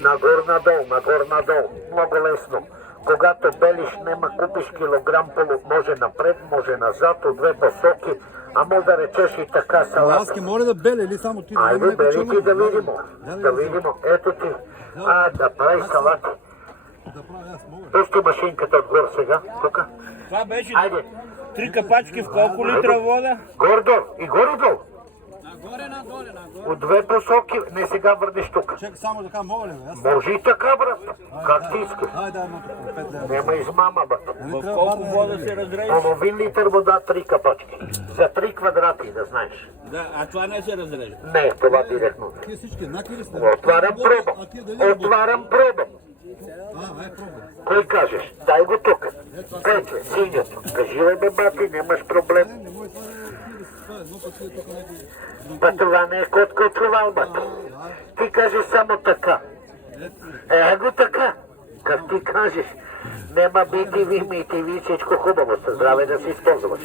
Нагор надол. Много лесно. Когато белиш, нема купиш килограм полу, може напред, може назад, от две посоки, а може да речеш и така салата. Ласки, моля да беле или само ти? Айде, бели ти да видимо. Да видимо. Ето ти. Да прави салати. Да правя аз мога. Пусти машинката отгоре сега. Тук. Това беше Айде. 3 капачки в колко литра вода? Гордо. И горе-долу. Нагоре, нагоре. От две посоки. Не сега върнеш тук. Чакай само така, мога ли? Аз... Може и така, брат. Как ти искаш. Айде, едно тук, 5 лева. Нема измама, брат. В колко вода се разрежда? Половин литър вода, 3 капачки. За 3 квадрати, да знаеш. Да, а това не се разрежда. Не, това директно. Тие всички еднакви ли сте? Отварям проба. А тие дали Отварям проба. пробвай. Кой кажеш? Дай го тук. Петре, синьото. Кажи, бе, бати, нямаш проблем. Не може това да е едно пъти е тук някакви... Па това не е котка от провал, бата. Ти кажеш само така. Го така. Как ти кажеш? Нема бити ви, всичко хубаво. Със здраве да си използваш.